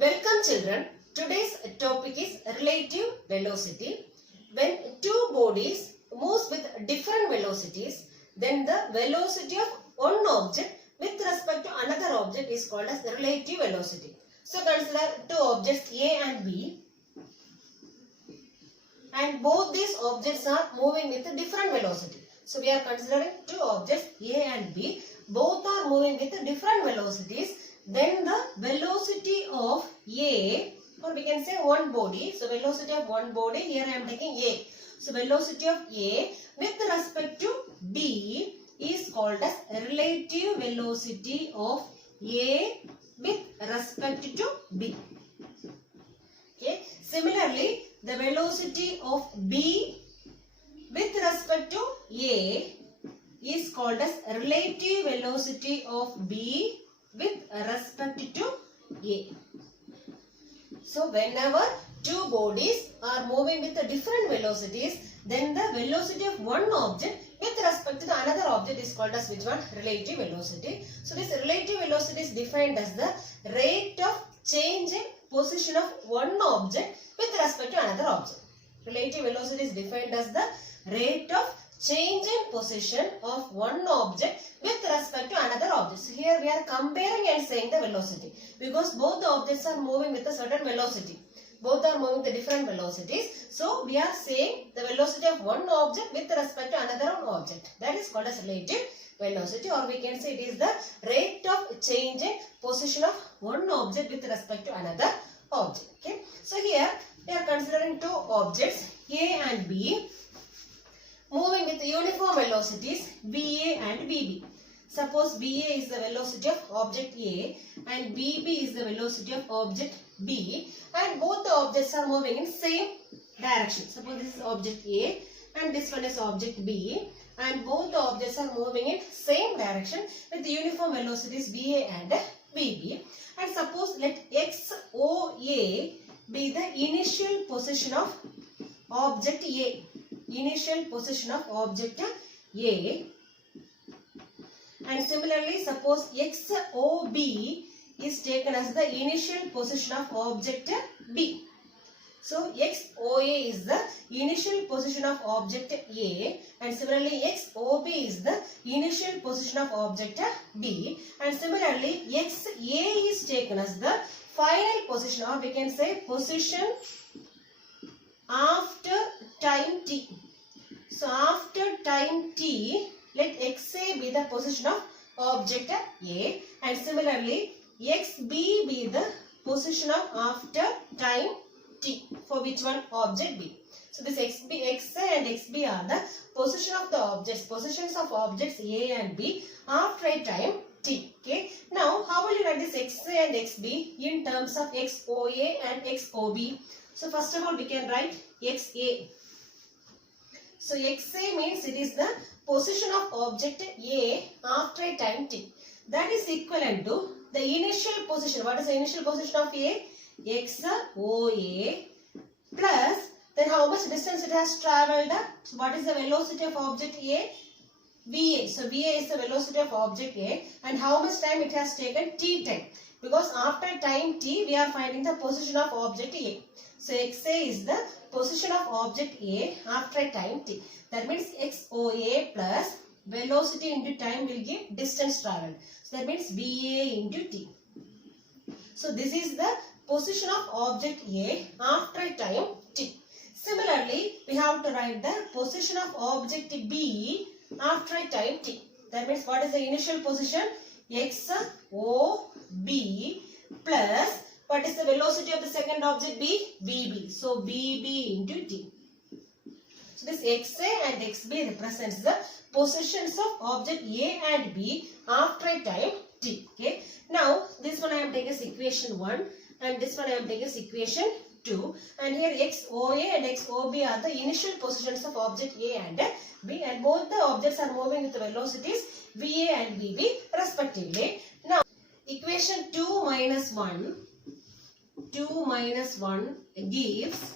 Welcome children. Today's topic is relative velocity. When two bodies moves with different velocities, then the velocity of one object with respect to another object is called as relative velocity. So consider two objects A and B, and both these objects are moving with a different velocity. So we are considering two objects A and B. Both are moving with different velocities. Then the velocity of A, or we can say one body. So velocity of one body, here I am taking A. So velocity of A with respect to B is called as relative velocity of A with respect to B. Okay. Similarly, the velocity of B with respect to A is called as relative velocity of B with respect to A. So whenever two bodies are moving with different velocities, then the velocity of one object with respect to the another object is called as which one? Relative velocity. So this relative velocity is defined as the rate of change in position of one object with respect to another object. Relative velocity is defined as the rate of change in position of one object with respect to another object. So here we are comparing and saying the velocity, because both the objects are moving with a certain velocity. Both are moving with different velocities. So we are saying the velocity of one object with respect to another object. That is called as relative velocity, or we can say it is the rate of change in position of one object with respect to another object. Okay. So here we are considering two objects A and B moving with uniform velocities VA and VB. Suppose VA is the velocity of object A and VB is the velocity of object B, and both the objects are moving in same direction. Suppose this is object A and this one is object B, and both the objects are moving in same direction with uniform velocities VA and VB. And suppose let XOA be the initial position of object A. Initial position of object A, and similarly suppose XOB is taken as the initial position of object B. So XOA is the initial position of object A, and similarly XOB is the initial position of object B, and similarly XA is taken as the final position, or we can say position after time t. So after time t, let XA be the position of object A, and similarly XB be the position of after time t for which one? Object B. So this XA and XB are the position of the objects, positions of objects A and B after a time t. Okay. Now how will you write this XA and XB in terms of XOA and XOB? So first of all we can write XA. So XA means it is the position of object A after a time t. That is equivalent to the initial position. What is the initial position of A? XOA plus then how much distance it has travelled. So what is the velocity of object A? VA. So VA is the velocity of object A, and how much time it has taken? T time. Because after time t we are finding the position of object A. So XA is the position of object A after a time t. That means XOA plus velocity into time will give distance travelled. So that means VA into t. So this is the position of object A after a time t. Similarly, we have to write the position of object B after a time t. That means what is the initial position? XOB plus what is the velocity of the second object B? VB. So VB into t. So this XA and XB represents the positions of object A and B after a time t. Okay. Now this one I am taking as equation 1 and this one I am taking as equation 2, and here XOA and XOB are the initial positions of object A and B, and both the objects are moving with the velocities VA and VB respectively. Now equation 2 minus 1 gives,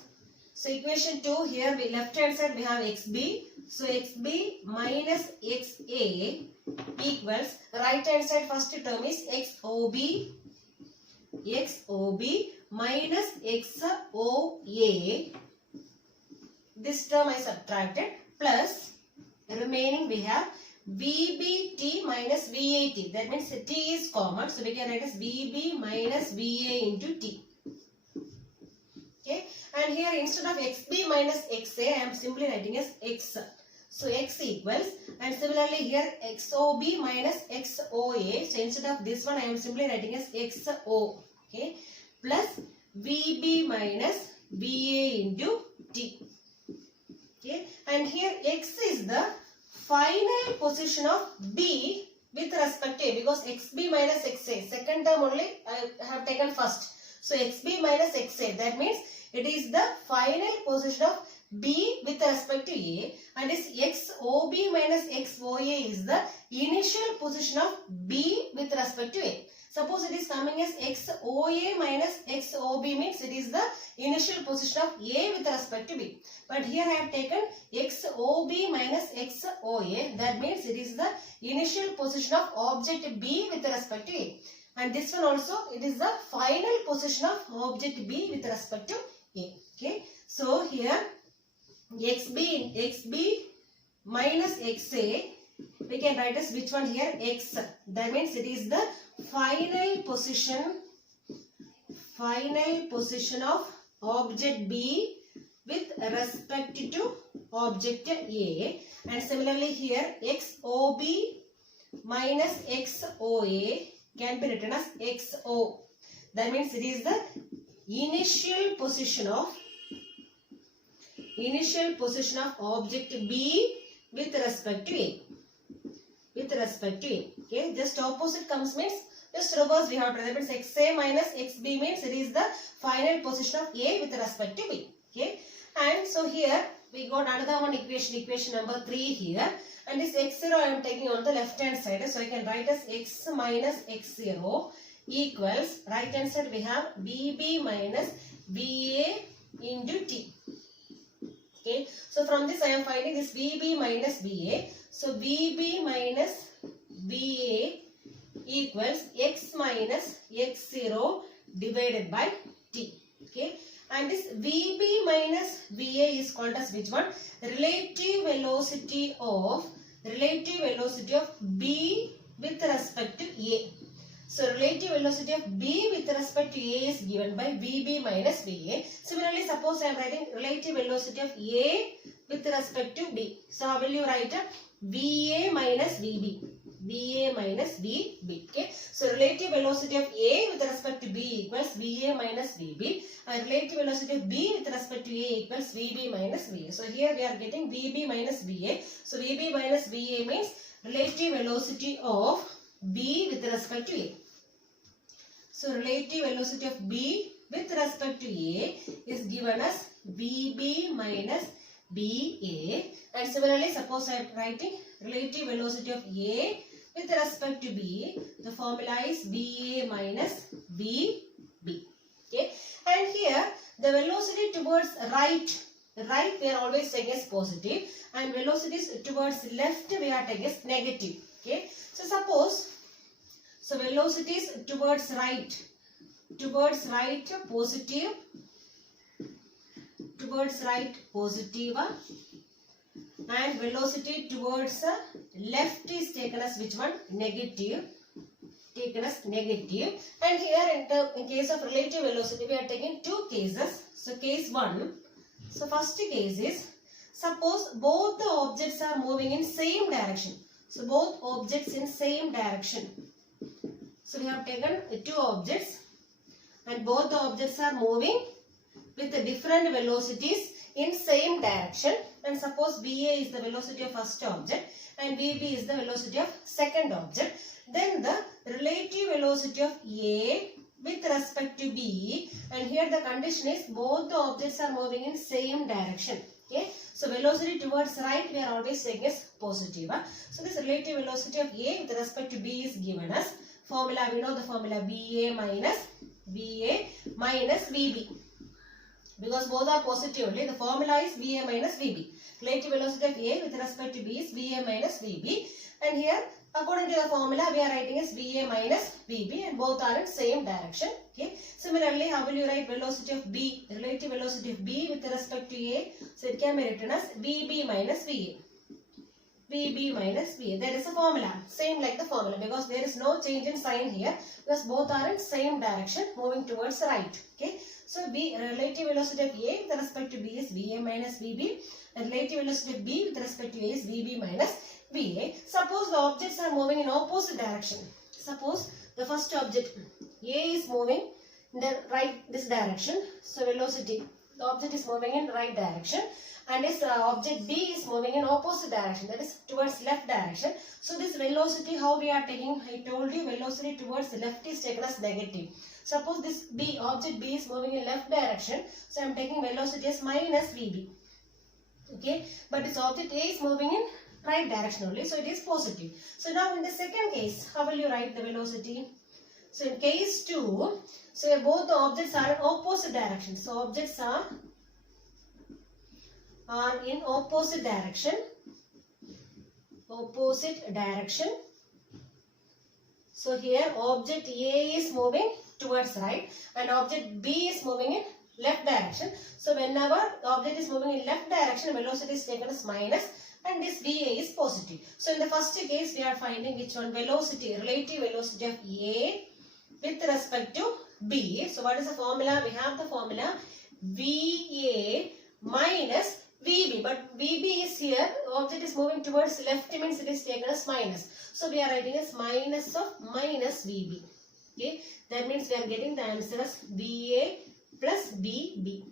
so equation 2 here we left hand side we have XB, so XB minus XA equals right hand side first term is XOB XOB minus XOA. This term I subtracted plus remaining we have VBT minus VAT. That means T is common. So we can write as VB minus VA into T. Okay. And here instead of XB minus XA, I am simply writing as X. So X equals, and similarly here XOB minus XOA. So instead of this one, I am simply writing as XO. Okay. Plus VB minus VA into T. Okay. And here X is the final position of B with respect to A, because XB minus XA, second term only I have taken first. So XB minus XA, that means it is the final position of B with respect to A, and this XOB minus XOA is the initial position of B with respect to A. Suppose it is coming as XOA minus XOB, means it is the initial position of A with respect to B. But here I have taken XOB minus XOA, that means it is the initial position of object B with respect to A. And this one also, it is the final position of object B with respect to A. Okay. So here XB minus XA, we can write as which one here? X. That means it is the final position of object B with respect to object A. And similarly here XOB minus XOA can be written as XO. That means it is the initial position of object B with respect to A. Okay, just opposite comes means just reverse we have to. That means XA minus XB means it is the final position of A with respect to B. Okay, and so here we got another one equation number 3 here, and this x0 I am taking on the left hand side, so I can write as x minus x0 equals, right hand side we have VB minus VA into T. Okay, so from this I am finding this VB minus VA. So VB minus VA equals x minus x0 divided by T. Okay, and this VB minus VA is called as which one? Relative velocity of B with respect to A. So relative velocity of B with respect to A is given by VB minus VA. Similarly, suppose I am writing relative velocity of A with respect to B. So how will you write? VA minus VB. VA minus VB. Okay. So relative velocity of A with respect to B equals VA minus VB, and relative velocity of B with respect to A equals VB minus VA. So here we are getting VB minus VA. So VB minus VA means relative velocity of B with respect to A. So relative velocity of B with respect to A is given as VB minus BA, and similarly suppose I am writing relative velocity of A with respect to B, the formula is BA minus BB. Okay, and here the velocity towards right we are always taking as positive, and velocities towards left we are taking as negative. Okay, so suppose, so velocities towards right positive, and velocity towards left is taken as which one? Negative. And here in case of relative velocity we are taking two cases. So case 1. So first case is, suppose both the objects are moving in same direction. So both objects in same direction. So we have taken two objects, and both the objects are moving with different velocities in same direction, and suppose VA is the velocity of first object and VB is the velocity of second object. Then the relative velocity of A with respect to B, and here the condition is both the objects are moving in same direction. Okay, so velocity towards right we are always taking as positive. So this relative velocity of A with respect to B is given as formula, we know the formula VA minus VB. Because both are positive only, the formula is VA minus VB. Relative velocity of A with respect to B is VA minus VB. And here According to the formula, we are writing as VA minus VB and both are in same direction. Okay. Similarly, how will you write velocity of B, relative velocity of B with respect to A? So it can be written as VB minus VA. VB minus VA. There is a formula, same like the formula, because there is no change in sign here, because both are in same direction, moving towards the right. Okay. So B, relative velocity of A with respect to B is VA minus VB, and relative velocity of B with respect to A is VB minus VA. Suppose the objects are moving in opposite direction. Suppose the first object A is moving in the right, this direction. So velocity, the object is moving in right direction, and this object B is moving in opposite direction, that is towards left direction. So this velocity, how we are taking, I told you velocity towards the left is taken as negative. Suppose this B, object B is moving in left direction, so I am taking velocity as minus VB. Okay, but this object A is moving in right direction only, so it is positive. So now in the second case, how will you write the velocity? So in case 2, so both the objects are in opposite direction. So objects are in opposite direction. Opposite direction. So here object A is moving towards right and object B is moving in left direction. So whenever the object is moving in left direction, velocity is taken as minus and this VA is positive. So in the first case, we are finding which one? Velocity, relative velocity of A with respect to B. So what is the formula? We have the formula VA minus VB. But VB is here, object is moving towards left, means it is taken as minus. So we are writing as minus of minus VB. Okay, that means we are getting the answer as VA plus BB.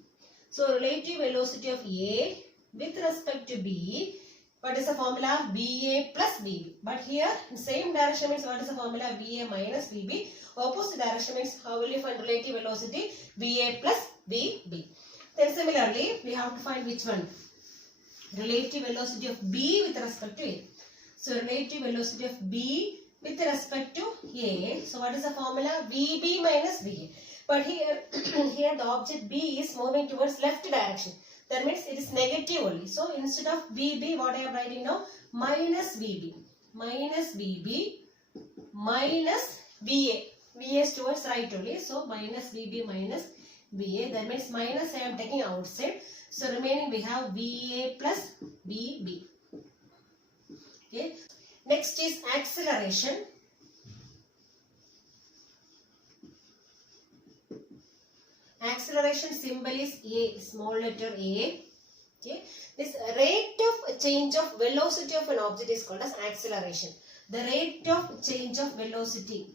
So relative velocity of A with respect to B, what is the formula? VA plus VB. But here in same direction means what is the formula? VA minus VB. Opposite direction means how will you find relative velocity? VA plus VB. Then similarly we have to find which one? Relative velocity of B with respect to A. So relative velocity of B with respect to A. So what is the formula? VB minus VA. But here, here the object B is moving towards left direction. That means it is negative only. So instead of VB, what I am writing now? Minus VB. Minus VB minus VA. VA is towards right only. So minus VB minus VA. That means minus I am taking outside. So remaining we have VA plus VB. Okay. Next is acceleration. Acceleration symbol is A, small letter A. Okay. This rate of change of velocity of an object is called as acceleration. The rate of change of velocity.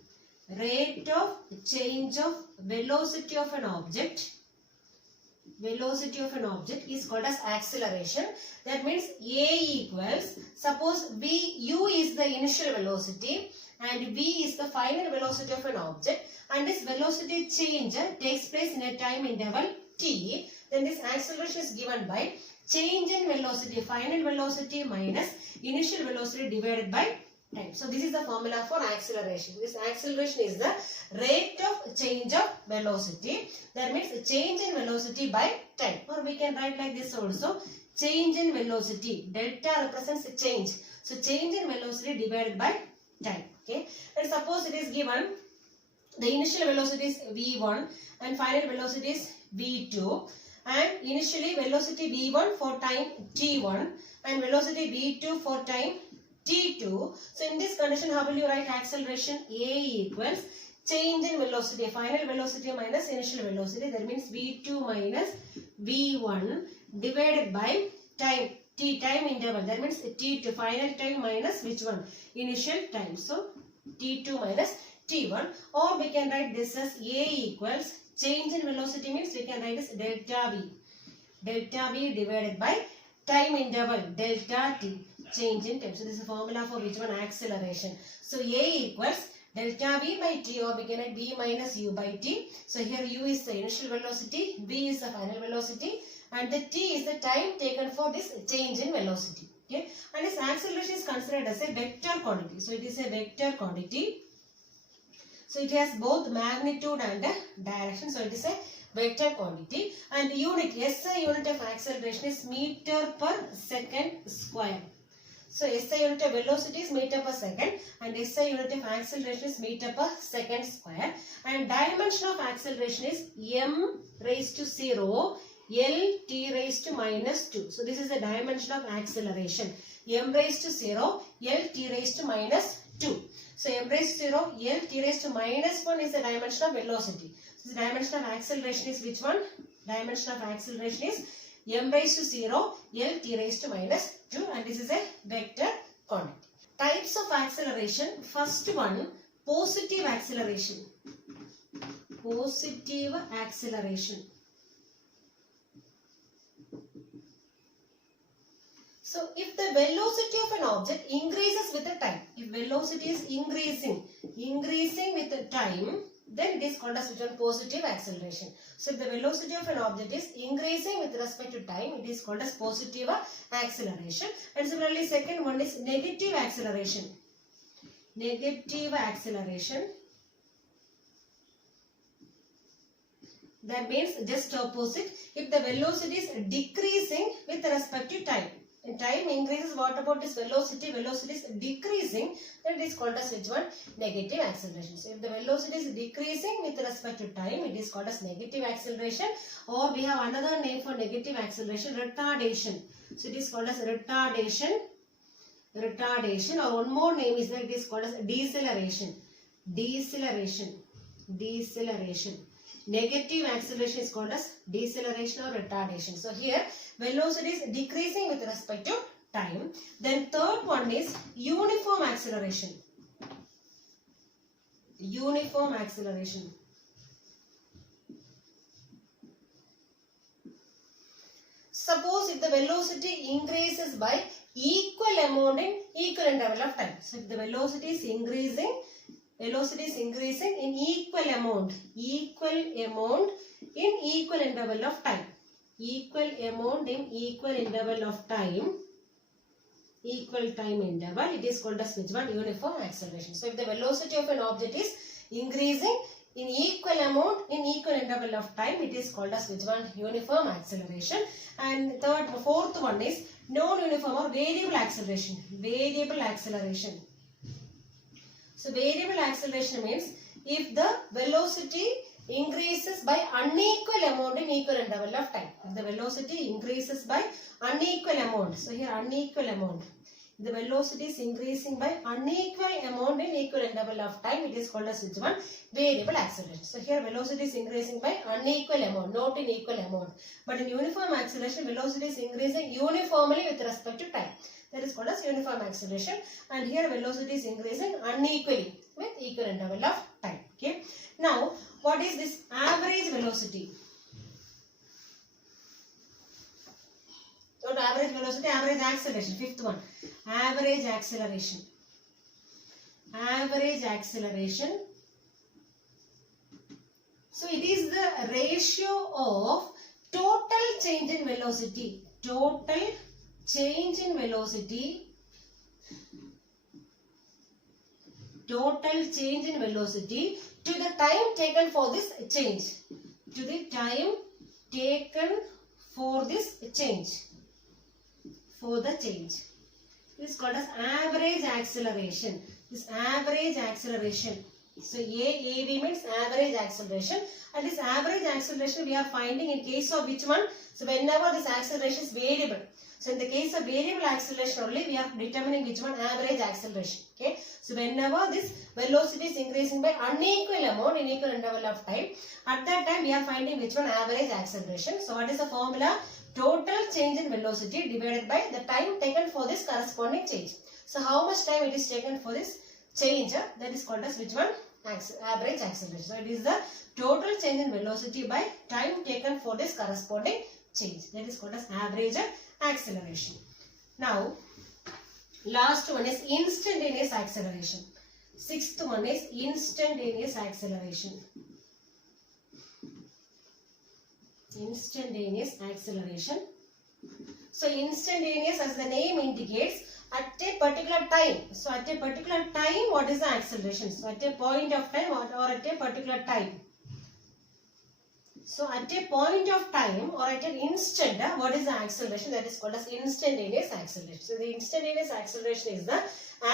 Rate of change of velocity of an object. Velocity of an object is called as acceleration. That means A equals, suppose U is the initial velocity and V is the final velocity of an object, and this velocity change takes place in a time interval t. Then this acceleration is given by change in velocity, final velocity minus initial velocity divided by time. So this is the formula for acceleration. This acceleration is the rate of change of velocity. That means change in velocity by time. Or we can write like this also. Change in velocity. Delta represents change. So change in velocity divided by time. Okay. And suppose it is given the initial velocity is v1 and final velocity is v2. And initially velocity v1 for time t1 and velocity v2 for time t2. So in this condition, how will you write acceleration? A equals change in velocity, final velocity minus initial velocity. That means v2 minus v1 divided by time, t time interval. That means t2, final time minus which one? Initial time. So t2 minus t1. Or we can write this as A equals change in velocity means we can write as delta v. Delta v divided by time interval delta t. Change in time. So this is the formula for which one? Acceleration. So A equals delta v by t, or we can write v minus u by t. So here u is the initial velocity, v is the final velocity, and the t is the time taken for this change in velocity. Okay. And this acceleration is considered as a vector quantity. So it is a vector quantity. So it has both magnitude and direction. So it is a vector quantity. And unit, SI unit of acceleration is meter per second square. So SI unit of velocity is meter per second and SI unit of acceleration is meter per second square, and dimension of acceleration is m raised to 0 L t raised to minus 2. So this is the dimension of acceleration, m raised to 0 L t raised to minus 2. So m raised to 0 L t raised to minus 1 is the dimension of velocity. So the dimension of acceleration is which one? Dimension of acceleration is m raised to 0 L t raised to minus 2, and this is a vector quantity. Types of acceleration. First one, positive acceleration. Positive acceleration. So if the velocity of an object increases with the time, if velocity is increasing with the time, then it is called as which one? Positive acceleration. So if the velocity of an object is increasing with respect to time, it is called as positive acceleration. And similarly, second one is negative acceleration. Negative acceleration. That means just opposite. If the velocity is decreasing with respect to time, and time increases, what about this velocity? Velocity is decreasing, then it is called as which one? Negative acceleration. So if the velocity is decreasing with respect to time, it is called as negative acceleration. Or we have another name for negative acceleration, retardation. So it is called as retardation. Retardation, or one more name is that it is called as deceleration. Deceleration. Deceleration. Negative acceleration is called as deceleration or retardation. So here velocity is decreasing with respect to time. Then third one is uniform acceleration. Uniform acceleration. Suppose if the velocity increases by equal amount in equal interval of time. So if the velocity is increasing in equal amount in equal interval of time. Equal amount in equal interval of time. Equal time interval. It is called as which one? Uniform acceleration. So if the velocity of an object is increasing in equal amount in equal interval of time, it is called as which one? Uniform acceleration. And fourth one is non-uniform or variable acceleration. Variable acceleration. So variable acceleration means if the velocity increases by unequal amount in equal interval of time. If the velocity increases by unequal amount. So here unequal amount. The velocity is increasing by unequal amount in equal interval of time. It is called as which one? Variable acceleration. So here velocity is increasing by unequal amount, not in equal amount. But in uniform acceleration, velocity is increasing uniformly with respect to time. That is called as uniform acceleration. And here velocity is increasing unequally with equal interval of time. Okay. Now, what is this average velocity? Not average velocity, average acceleration. Fifth one, average acceleration. Average acceleration. So it is the ratio of total change in velocity. Total change in velocity. Total change in velocity to the time taken for this change. To the time taken for this change. For the change. This is called as average acceleration. This average acceleration. So AV means average acceleration, and this average acceleration we are finding in case of which one? So whenever this acceleration is variable. So in the case of variable acceleration only we are determining which one? Average acceleration. Okay. So whenever this velocity is increasing by unequal amount in equal interval of time, at that time we are finding which one? Average acceleration. So what is the formula? Total change in velocity divided by the time taken for this corresponding change. So how much time it is taken for this change? That is called as which one? Average acceleration. So it is the total change in velocity by time taken for this corresponding change. That is called as average acceleration. Now, last one is instantaneous acceleration. Sixth one is instantaneous acceleration. Instantaneous acceleration. So instantaneous, as the name indicates, at a particular time. So at a particular time, what is the acceleration? So at a point of time or at a particular time. So at a point of time or at an instant, what is the acceleration? That is called as instantaneous acceleration. So the instantaneous acceleration is the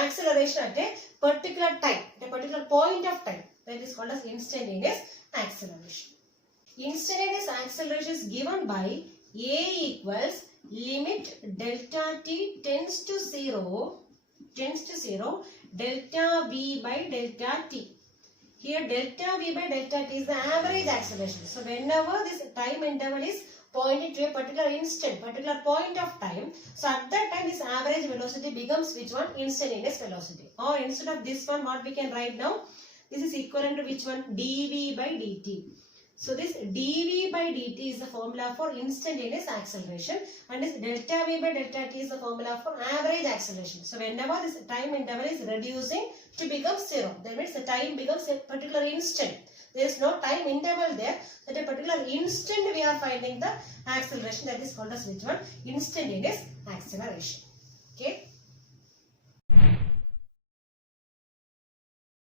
acceleration at a particular time, at a particular point of time. That is called as instantaneous acceleration. Instantaneous acceleration is given by A equals limit delta t tends to 0 delta v by delta t. Here delta v by delta t is the average acceleration. So whenever this time interval is pointed to a particular instant, particular point of time, so at that time this average velocity becomes which one? Instantaneous velocity. Or instead of this one, what we can write now? This is equivalent to which one? dv by dt. So this dv by dt is the formula for instantaneous acceleration, and this delta v by delta t is the formula for average acceleration. So whenever this time interval is reducing to become 0, that means the time becomes a particular instant. There is no time interval there. At a particular instant we are finding the acceleration, that is called as which one? Instantaneous acceleration.